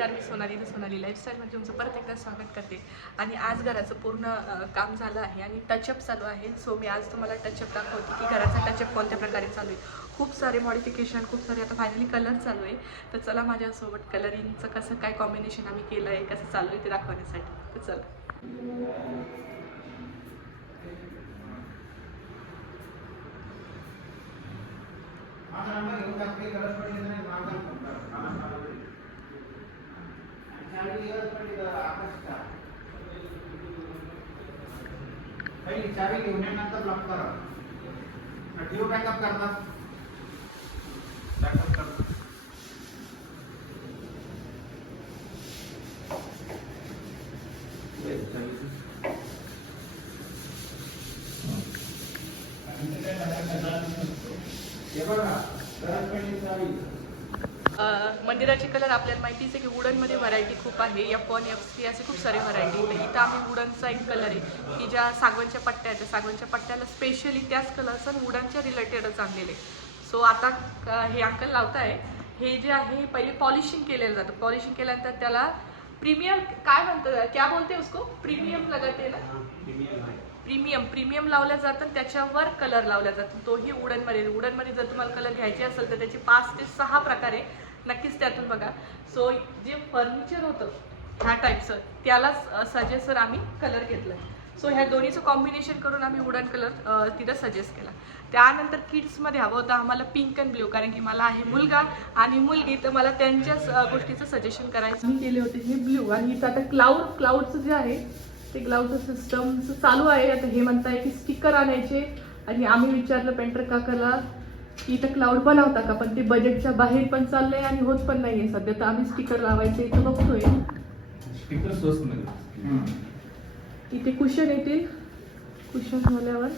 नमस्कार मी सोनाली द सोनाली लाईफस्टाईलमध्ये तुमचं परत एकदा स्वागत करते. आणि आज घराचं पूर्ण काम झालं आहे आणि टचअप चालू आहे. सो मी आज तुम्हाला टचअप दाखवते की घराचा टचअप कोणत्या प्रकारे चालू आहे. खूप सारे मॉडिफिकेशन खूप सारे आता फायनली कलर चालू आहे. तर चला माझ्यासोबत कलरिंगचं कसं काय कॉम्बिनेशन आम्ही केलं आहे कसं चालू आहे ते दाखवण्यासाठी. तर चला. पहिली चावी घेऊन नंतर लॉक करा ठेव बॅकअप करतात बॅकअप करतात हे बघा गरज पडली चावी. मंदिराचे कलर आपल्याला माहितीच आहे की वुडनमध्ये व्हरायटी खूप आहे. एफ वन एफ सी असे खूप सारे व्हरायटी तर इथं आम्ही वुडनचा एक कलर आहे. की ज्या सागवानच्या पट्ट्या आहेत त्या पट्ट्याला स्पेशली त्याच कलरचं वुडनच्या रिलेटेडच आणलेले सो आता हे अंकल लावत आहे हे जे आहे पहिले पॉलिशिंग केलेलं जातं. पॉलिशिंग केल्यानंतर त्याला प्रीमियम काय म्हणतं क्या बोलते उसको? प्रीमियम लगाते ना? प्रीमियम प्रीमियम लावल्या जातं आणि त्याच्यावर कलर लावल्या जातात तोही वुडनमध्ये. वुडनमध्ये जर तुम्हाला कलर घ्यायचे असेल तर त्याचे पाच ते सहा प्रकारे नक्कीच त्यातून बघा. सो जे फर्निचर होतं ह्या टाईपचं त्याला सजेस्टर आम्ही कलर घेतला. सो ह्या दोन्हीचं कॉम्बिनेशन करून आम्ही वुडन कलर तिथं सजेस्ट केला. त्यानंतर किड्समध्ये हवं होतं आम्हाला पिंक अँड ब्ल्यू कारण की मला आहे मुलगा आणि मुलगी तर मला त्यांच्याच गोष्टीचं सजेशन करायचं. मी केले होते हे ब्ल्यू आणि इथं आता क्लाउड क्लाउडचं जे आहे ते क्लाउडचं सिस्टमचं चालू आहे. आता हे म्हणताय की स्टिकर आणायचे. आणि आम्ही विचारलं पेंटर काकाला की इथं क्लाउड बनवता का? पण ते बजेटच्या बाहेर पण चाललंय आणि होत पण नाहीये. सध्या तर आम्ही स्टिकर लावायचे इथं बघतोय. स्वस्त इथे कुशन येतील. कुशन झाल्यावर.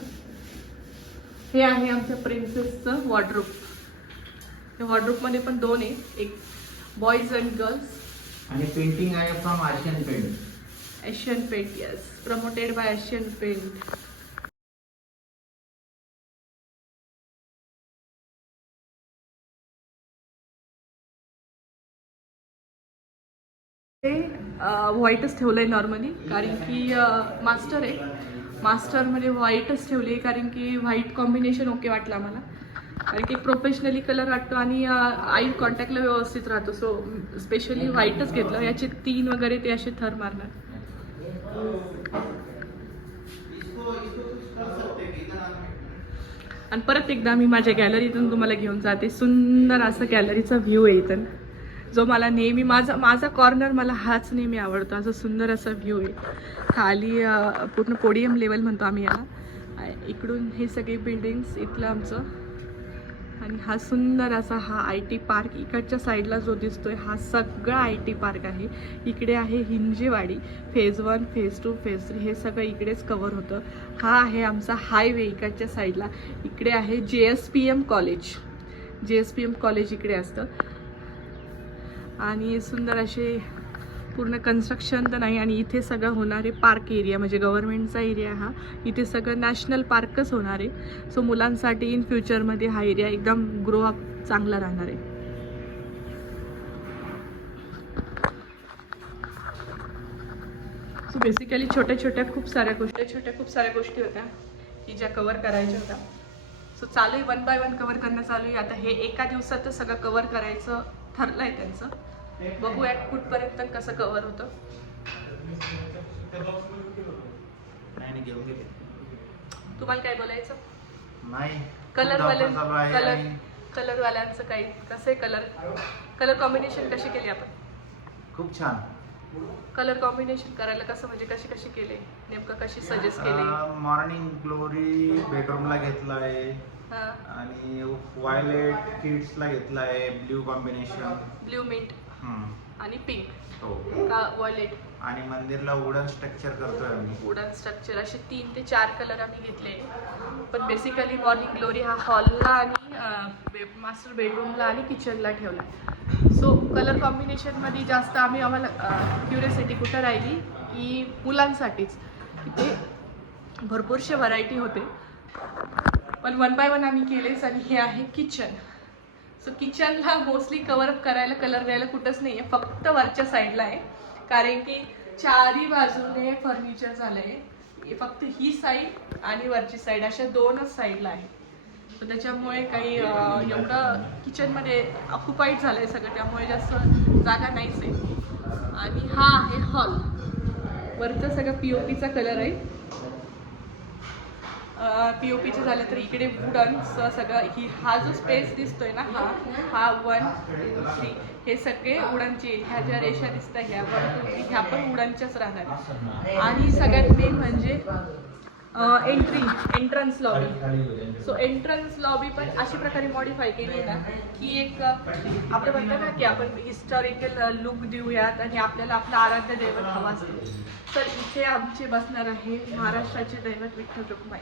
हे आहे आमच्या प्रिन्सेसचं वॉर्ड्रोप या वॉर्ड्रोपमध्ये पण दोन आहे एक बॉईज अँड गर्ल्स आणि पेंटिंग आहे from Asian paint Asian paint yes promoted by Asian paint ते व्हाईटच ठेवलं आहे नॉर्मली कारण की मास्टर आहे. मास्टरमध्ये म्हणजे व्हाईटच ठेवली आहे कारण की व्हाईट कॉम्बिनेशन ओके वाटलं आम्हाला. कारण की प्रोफेशनली कलर वाटतो आणि आई कॉन्टॅक्टला व्यवस्थित राहतो. सो स्पेशली व्हाईटच घेतलं. याचे तीन वगैरे ते असे थर मारणार. आणि परत एकदा मी माझ्या गॅलरीतून तुम्हाला घेऊन जाते. सुंदर असं गॅलरीचा व्ह्यू आहे इथं. जो मला नेहमी माझा माझा कॉर्नर मला हाच नेहमी आवडतो. असा सुंदर असा व्ह्यू आहे. खाली पूर्ण पोडियम लेवल म्हणतो आम्ही याला. इकडून हे सगळे बिल्डिंग्स इथलं आमचं. आणि हा सुंदर असा हा आय टी पार्क इकडच्या साईडला जो दिसतोय हा सगळा आय टी पार्क आहे. इकडे आहे Hinjewadi. Phase one phase two phase three हे सगळं इकडेच कवर होतं. हा आहे आमचा हायवे इकडच्या साईडला इकडे आहे J S P M college J S P M college इकडे असतं. आणि सुंदर असे पूर्ण कन्स्ट्रक्शन तर नाही आणि इथे सगळं होणारे पार्क एरिया म्हणजे गव्हर्नमेंटचा एरिया हा इथे सगळं नॅशनल पार्कच होणार आहे. सो मुलांसाठी इन फ्युचरमध्ये हा एरिया एकदम ग्रो अप चांगला राहणार आहे. सो बेसिकली छोट्या छोट्या खूप साऱ्या गोष्टी छोट्या खूप साऱ्या गोष्टी होत्या की ज्या कवर करायच्या होत्या. सो चालू आहे वन बाय वन कवर करणं चालू आहे आता हे एका दिवसातच सगळं कवर करायचं ठरलं आहे त्यांचं. बघूया कुठपर्यंत कसं कवर होतं. नाही घेऊन गेले. तुम्हाला काय बोलायचं? नाही कलर वाले कलर आणि कलर वाल्यांचं काही कसे कलर कलर कॉम्बिनेशन कशी केली आपण? खूप छान. कलर कॉम्बिनेशन करायला कसं म्हणजे कशी कशी केले? नेमकं कशी सजेस्ट केली? मॉर्निंग ग्लोरी बेडरूमला घेतलाय. हां. आणि वायलेट किड्सला घेतलाय ब्ल्यू कॉम्बिनेशन ब्ल्यू मिंट आणि पिंक हो. का वॉयलेट आणि मंदिरला वुडन स्ट्रक्चर करतोय आम्ही. वुडन स्ट्रक्चर असे तीन ते चार कलर आम्ही घेतले. पण बेसिकली मॉर्निंग ग्लोरी हा हॉलला आणि मास्टर बेडरूमला आणि किचनला ठेवला सो कलर कॉम्बिनेशनमध्ये जास्त आम्ही आम्हाला क्युरियोसिटी कुठं राहिली की मुलांसाठीच. ते भरपूरशे व्हरायटी होते. पण वन बाय वन आम्ही केलेच आणि हे आहे किचन सो किचनला मोस्टली कवरअप करायला कलर द्यायला कुठंच नाही आहे फक्त वरच्या साईडला आहे. कारण की चारी बाजूने फर्निचर झालंय. हे फक्त ही साईड आणि वरची साईड अशा दोनच साईडला आहे. तर त्याच्यामुळे काही एवढं किचनमध्ये ऑक्युपाईड झालं आहे सगळं त्यामुळे जास्त जागा नाहीच आहे. आणि हा आहे हॉल. वरचा सगळं पी ओ पीचा कलर आहे. पी ओ पीचे झालं तर इकडे वुडन सगळं ही हा जो स्पेस दिसतोय ना हा हा वन टू थ्री हे सगळे उडनचे ह्या ज्या रेषा दिसत ह्या वन टू थ्री ह्या पण उडांच्याच राहणार. आहे. आणि सगळ्यात मेन म्हणजे entry entrance lobby so entrance lobby पण अशी प्रकारे मॉडीफाय केली आहे ना की एक आपलं म्हणतो ना की आपण हिस्टॉरिकल लुक देऊयात आणि आपल्याला आपलं आराध्य दैवत हवं असतं. तर इथे आमचे बसणार आहे महाराष्ट्राचे दैवत विठ्ठल रुक्माई.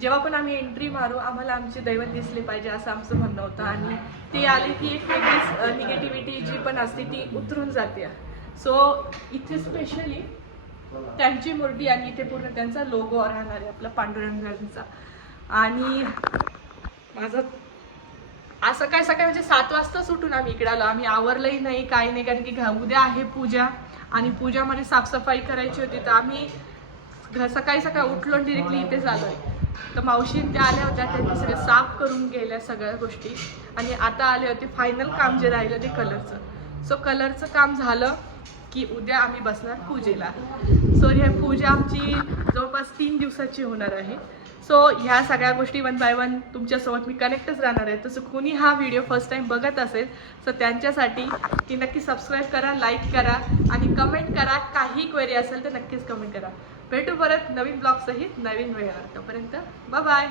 जेव्हा पण आम्ही एंट्री मारू आम्हाला आमचे दैवत दिसले पाहिजे असं आमचं म्हणणं होतं. आणि ते आले की एक वेगळीच निगेटिव्हिटी जी पण असते ती उतरून जाते. सो इथे स्पेशली त्यांची मूर्ती आणि इथे पूर्ण त्यांचा लोगो राहणार आहे आपला पांडुरंगांचा. आणि माझं आज सकाळी सकाळी म्हणजे सात वाजता सुटून आम्ही इकडे आलो. आम्ही आवरलंही नाही काही नाही. कारण की घ- उद्या आहे पूजा आणि पूजामध्ये साफसफाई करायची होती. तर आम्ही सकाळी सकाळी उठलो डिरेक्टली इथेच झालोय. तर मावशी त्या आल्या होत्या. त्यांनी सगळं साफ करून गेल्या सगळ्या गोष्टी. आणि आता आले होते फायनल काम जे राहिलं ते कलरचं सो कलरचं काम झालं. की उद्या आम्ही बसणार पूजेला. सो ही पूजा आमची जवळपास तीन दिवसाची होणार आहे. सो ह्या सगळ्या गोष्टी वन बाय वन तुमच्यासोबत मी कनेक्टच राहणार आहे. तसं कुणी हा व्हिडिओ फर्स्ट टाइम बघत असेल तर त्यांच्यासाठी की नक्की सबस्क्राईब करा लाईक करा आणि कमेंट करा. काही क्वेरी असेल तर नक्कीच कमेंट करा. भेटू परत नवीन ब्लॉग सहित नवीन वेळेवर. तोपर्यंत बाय